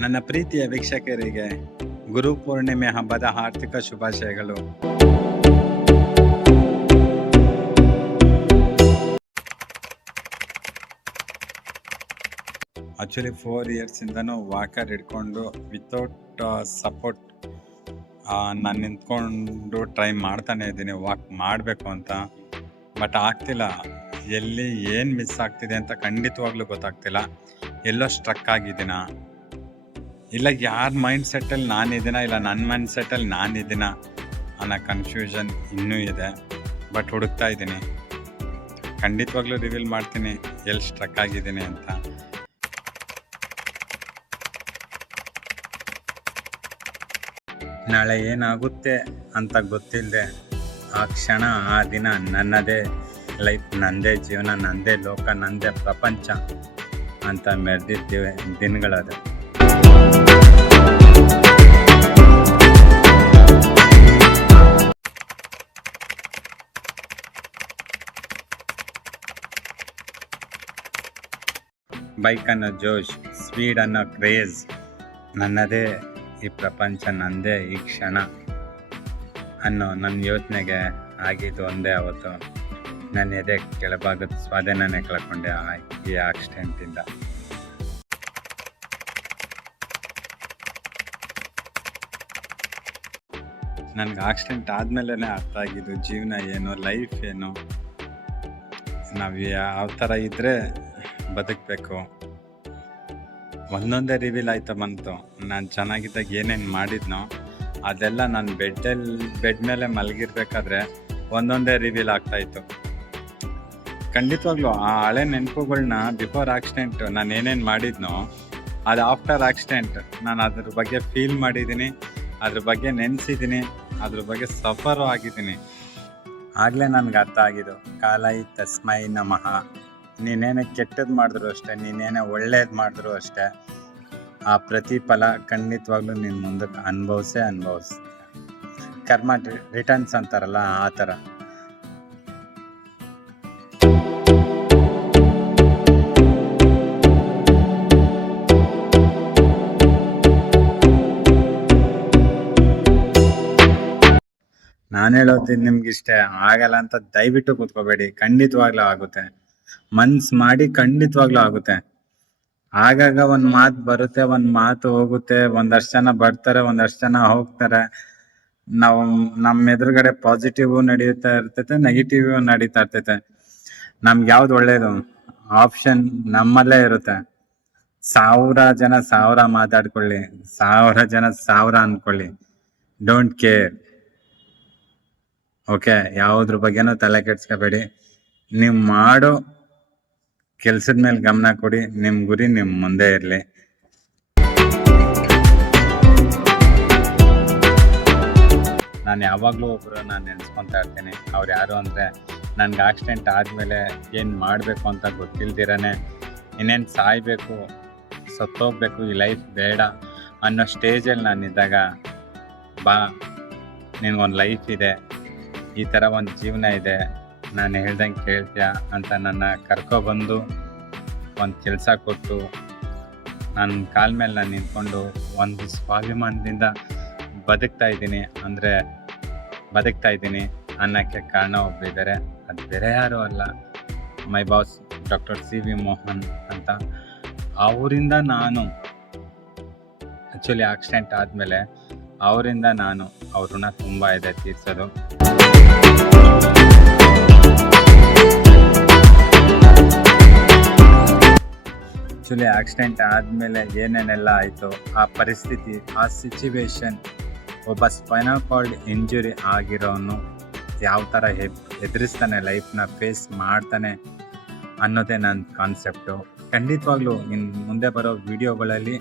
ನನ್ನ ಪ್ರೀತಿಯ ವೀಕ್ಷಕರಿಗೆ ಗುರು ಪೂರ್ಣಿಮೆ ಹಬ್ಬದ ಆರ್ಥಿಕ ಶುಭಾಶಯಗಳು. ಆಕ್ಚುಲಿ ಫೋರ್ ಇಯರ್ಸಿಂದನೂ ವಾಕರ್ ಹಿಡ್ಕೊಂಡು ವಿತೌಟ್ ಸಪೋರ್ಟ್ ನಾನು ನಿಂತ್ಕೊಂಡು ಟ್ರೈ ಮಾಡ್ತಾನೆ ಇದ್ದೀನಿ ವಾಕ್ ಮಾಡಬೇಕು ಅಂತ. ಬಟ್ ಆಗ್ತಿಲ್ಲ. ಎಲ್ಲಿ ಏನು ಮಿಸ್ ಆಗ್ತಿದೆ ಅಂತ ಖಂಡಿತವಾಗ್ಲೂ ಗೊತ್ತಾಗ್ತಿಲ್ಲ. ಎಲ್ಲೋ ಸ್ಟ್ರಕ್ ಆಗಿದ್ದೀನ? ಇಲ್ಲ, ಯಾರ ಮೈಂಡ್ ಸೆಟ್ಟಲ್ಲಿ ನಾನಿದ್ದೀನ ಇಲ್ಲ ನನ್ನ ಮೈಂಡ್ ಸೆಟ್ಟಲ್ಲಿ ನಾನಿದ್ದೀನ ಅನ್ನೋ ಕನ್ಫ್ಯೂಷನ್ ಇನ್ನೂ ಇದೆ. ಬಟ್ ಹುಡುಕ್ತಾ ಇದ್ದೀನಿ. ಖಂಡಿತವಾಗ್ಲೂ ರಿವೀಲ್ ಮಾಡ್ತೀನಿ. ಎಲ್ಲಿ ಸ್ಟ್ರಕ್ ಆಗಿದ್ದೀನಿ ಅಂತ. ನಾಳೆ ಏನಾಗುತ್ತೆ ಅಂತ ಗೊತ್ತಿಲ್ಲದೆ ಆ ಕ್ಷಣ, ಆ ದಿನ ನನ್ನದೇ. ಲೈಫ್ ನಂದೇ ಜೀವನ, ನಂದೇ ಲೋಕ, ನಂದೇ ಪ್ರಪಂಚ ಅಂತ ಮೆರೆದಿದ್ದೇವೆ ದಿನಗಳದು ಬೈಕ್ ಅನ್ನೋ ಜೋಶ್ ಸ್ಪೀಡ್ ಅನ್ನೋ ಕ್ರೇಜ್ ನನ್ನದೇ ಈ ಪ್ರಪಂಚ, ನಂದೇ ಈ ಕ್ಷಣ ಅನ್ನೋ ನನ್ನ ಯೋಚನೆಗೆ ಆಗಿದ್ದು ಒಂದೇ ಅವತ್ತು. ನನ್ನ ಎದೆ ಕೆಳಭಾಗದ ಸ್ವಾಧೀನನೇ ಕಳ್ಕೊಂಡೆ ಈ ಆಕ್ಸಿಡೆಂಟಿಂದ ನನಗೆ ಆಕ್ಸಿಡೆಂಟ್ ಆದಮೇಲೆ ಅರ್ಥ ಆಗಿದ್ದು ಜೀವನ ಏನು ಲೈಫ್ ಏನು. ನಾವು ಯಾವ ಥರ ಇದ್ದರೆ ಬದುಕಬೇಕು. ಒಂದೊಂದೇ ರಿವೀಲ್ ಆಯ್ತಾ ಬಂತು. ನಾನು ಚೆನ್ನಾಗಿದ್ದಾಗ ಏನೇನು ಮಾಡಿದ್ನೋ ಅದೆಲ್ಲ ನಾನು ಬೆಡ್ಡಲ್ಲಿ ಬೆಡ್ ಮೇಲೆ ಮಲಗಿರ್ಬೇಕಾದ್ರೆ ಒಂದೊಂದೇ ರಿವೀಲ್ ಆಗ್ತಾಯಿತ್ತು ಖಂಡಿತವಾಗ್ಲೂ ಆ ಹಳೆ ನೆನಪುಗಳನ್ನ ಬಿಫೋರ್ ಆಕ್ಸಿಡೆಂಟ್ ನಾನು ಏನೇನು ಮಾಡಿದ್ನೋ ಅದು ಆಫ್ಟರ್ ಆಕ್ಸಿಡೆಂಟ್ ನಾನು ಅದ್ರ ಬಗ್ಗೆ ಫೀಲ್ ಮಾಡಿದ್ದೀನಿ, ಅದ್ರ ಬಗ್ಗೆ ನೆನೆಸಿದ್ದೀನಿ, ಅದ್ರ ಬಗ್ಗೆ ಸಫರು ಆಗಿದ್ದೀನಿ. ಆಗಲೇ ನನಗೆ ಅರ್ಥ ಆಗಿದ್ದು. ಕಾಲೈ ತಸ್ಮೈ ನಮಃ. ನೀನೇನೇ ಕೆಟ್ಟದ್ದು ಮಾಡಿದ್ರು ಅಷ್ಟೇ, ನೀನೇನೇ ಒಳ್ಳೇದು ಮಾಡಿದ್ರು ಅಷ್ಟೇ, ಆ ಪ್ರತಿಫಲ ಖಂಡಿತವಾಗ್ಲೂ ನಿನ್ನ ಮುಂದಕ್ಕೆ ಅನುಭವಿಸೇ ಅನುಭವಿಸ್ ಕರ್ಮ ರಿಟರ್ನ್ಸ್ ಅಂತಾರಲ್ಲ ಆ ಥರ ನಾನು ಹೇಳೋದು ನಿಮ್ಗೆ ಇಷ್ಟೇ ಆಗಲ್ಲ ಅಂತ ದಯವಿಟ್ಟು ಕೂತ್ಕೋಬೇಡಿ, ಖಂಡಿತವಾಗ್ಲೂ ಆಗುತ್ತೆ. ಮನ್ಸ್ ಮಾಡಿ ಖಂಡಿತವಾಗ್ಲೂ ಆಗುತ್ತೆ. ಆಗಾಗ ಒಂದ್ ಮಾತು ಬರುತ್ತೆ, ಒಂದ್ ಮಾತು ಹೋಗುತ್ತೆ ಒಂದಷ್ಟು ಜನ ಬರ್ತಾರೆ ಒಂದಷ್ಟು ಜನ ಹೋಗ್ತಾರೆ. ನಾವು ನಮ್ಮ ಎದುರುಗಡೆ ಪಾಸಿಟಿವ್ ನಡೀತಾ ಇರ್ತೈತೆ ನೆಗೆಟಿವ್ ನಡೀತಾ ಇರ್ತೈತೆ. ನಮ್ಗೆ ಯಾವ್ದು ಒಳ್ಳೇದು? ಆಪ್ಷನ್ ನಮ್ಮಲ್ಲೇ ಇರುತ್ತೆ. ಸಾವಿರ ಜನ ಸಾವಿರ ಮಾತಾಡ್ಕೊಳ್ಳಿ. ಸಾವಿರ ಜನ ಸಾವಿರ ಅನ್ಕೊಳ್ಳಿ. ಡೋಂಟ್ ಕೇರ್ ಓಕೆ ಯಾವುದ್ರ ಬಗ್ಗೆನೂ ತಲೆ ಕೆಡ್ಸ್ಕೋಬೇಡಿ. ನೀವು ಮಾಡೋ ಕೆಲ್ಸದ ಮೇಲೆ ಗಮನ ಕೊಡಿ ನಿಮ್ಮ ಗುರಿ ನಿಮ್ಮ ಮುಂದೆ ಇರಲಿ. ನಾನು ಯಾವಾಗಲೂ ಒಬ್ಬರು ನಾನು ನೆನೆಸ್ಕೊತಾ ಇರ್ತೀನಿ. ಅವ್ರು ಯಾರು ಅಂದರೆ, ನನಗೆ ಆಕ್ಸಿಡೆಂಟ್ ಆದಮೇಲೆ ಏನು ಮಾಡಬೇಕು ಅಂತ ಗೊತ್ತಿಲ್ದಿರಾನೆ, ಇನ್ನೇನು ಸಾಯಬೇಕು, ಸತ್ತೋಗ್ಬೇಕು ಈ ಲೈಫ್ ಬೇಡ ಅನ್ನೋ ಸ್ಟೇಜಲ್ಲಿ ನಾನಿದ್ದಾಗ ಬಾ, ನಿನಗೊಂದು ಲೈಫ್ ಇದೆ, ಈ ಥರ ಒಂದು ಜೀವನ ಇದೆ. ನಾನು ಹೇಳ್ದಂಗೆ ಕೇಳ್ತೀಯ ಅಂತ ನನ್ನ ಕರ್ಕೊಬಂದು ಒಂದು ಕೆಲಸ ಕೊಟ್ಟು ನನ್ನ ಕಾಲ ಮೇಲೆ ನಾನು ನಿಂತ್ಕೊಂಡು ಒಂದು ಸ್ವಾಭಿಮಾನದಿಂದ ಬದುಕ್ತಾ ಇದ್ದೀನಿ. ಅಂದರೆ ಬದುಕ್ತಾ ಇದ್ದೀನಿ ಅನ್ನೋಕ್ಕೆ ಕಾರಣ ಒಬ್ಬರಿದ್ದಾರೆ ಅದು ಬೇರೆ ಯಾರೂ ಅಲ್ಲ. My boss doctor C V Mohan ಅಂತ. ಅವರಿಂದ ನಾನು ಆ್ಯಕ್ಚುಲಿ ಆಕ್ಸಿಡೆಂಟ್ ಆದಮೇಲೆ ಅವರಿಂದ ನಾನು ಅವ್ರನ್ನ ತುಂಬ ಇದೆ ತೀರ್ಸೋದು. ಆ್ಯಕ್ಚುಲಿ ಆಕ್ಸಿಡೆಂಟ್ ಆದಮೇಲೆ ಏನೇನೆಲ್ಲ ಆಯಿತು ಆ ಪರಿಸ್ಥಿತಿ, ಆ ಸಿಚುವೇಶನ್ ಒಬ್ಬ ಸ್ಪೈನಲ್ ಕಾರ್ಡ್ ಇಂಜುರಿ ಆಗಿರೋನು ಯಾವ ಥರ ಎದುರಿಸ್ತಾನೆ ಲೈಫ್ನ ಫೇಸ್ ಮಾಡ್ತಾನೆ ಅನ್ನೋದೇ ನನ್ನ ಕಾನ್ಸೆಪ್ಟು ಖಂಡಿತವಾಗ್ಲೂ ಇನ್ನು ಮುಂದೆ ಬರೋ ವಿಡಿಯೋಗಳಲ್ಲಿ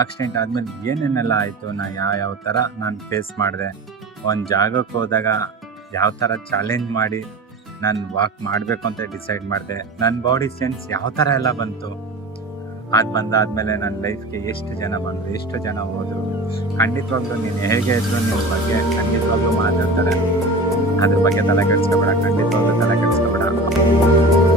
ಆಕ್ಸಿಡೆಂಟ್ ಆದಮೇಲೆ ಏನೇನೆಲ್ಲ ಆಯಿತು ನಾ ಯಾವ ಯಾವ ಥರ ನಾನು ಫೇಸ್ ಮಾಡಿದೆ, ಒಂದು ಜಾಗಕ್ಕೆ ಹೋದಾಗ ಯಾವ ಥರ ಚಾಲೆಂಜ್ ಮಾಡಿ ನಾನು ವಾಕ್ ಮಾಡಬೇಕು ಅಂತ ಡಿಸೈಡ್ ಮಾಡಿದೆ ನನ್ನ ಬಾಡಿ ಸೆನ್ಸ್ ಯಾವ ಥರ ಎಲ್ಲ ಬಂತು ಅದು ಬಂದಾದ್ಮೇಲೆ ನನ್ನ ಲೈಫ್ಗೆ ಎಷ್ಟು ಜನ ಬಂದರು, ಎಷ್ಟು ಜನ ಹೋದರು, ಖಂಡಿತವಾಗ್ಲೂ ನೀನು ಹೇಗೆ ಇದ್ರು ನಿಮ್ಮ ಬಗ್ಗೆ ಖಂಡಿತವಾಗ್ಲೂ ಮಾತಾಡ್ತಾರೆ. ಅದ್ರ ಬಗ್ಗೆ ತಲೆ ಕೆಡಿಸ್ಕೊಬೇಡ, ಖಂಡಿತವಾಗ್ಲೂ ತಲೆ ಕೆಡಿಸ್ಕೊಬೇಡ.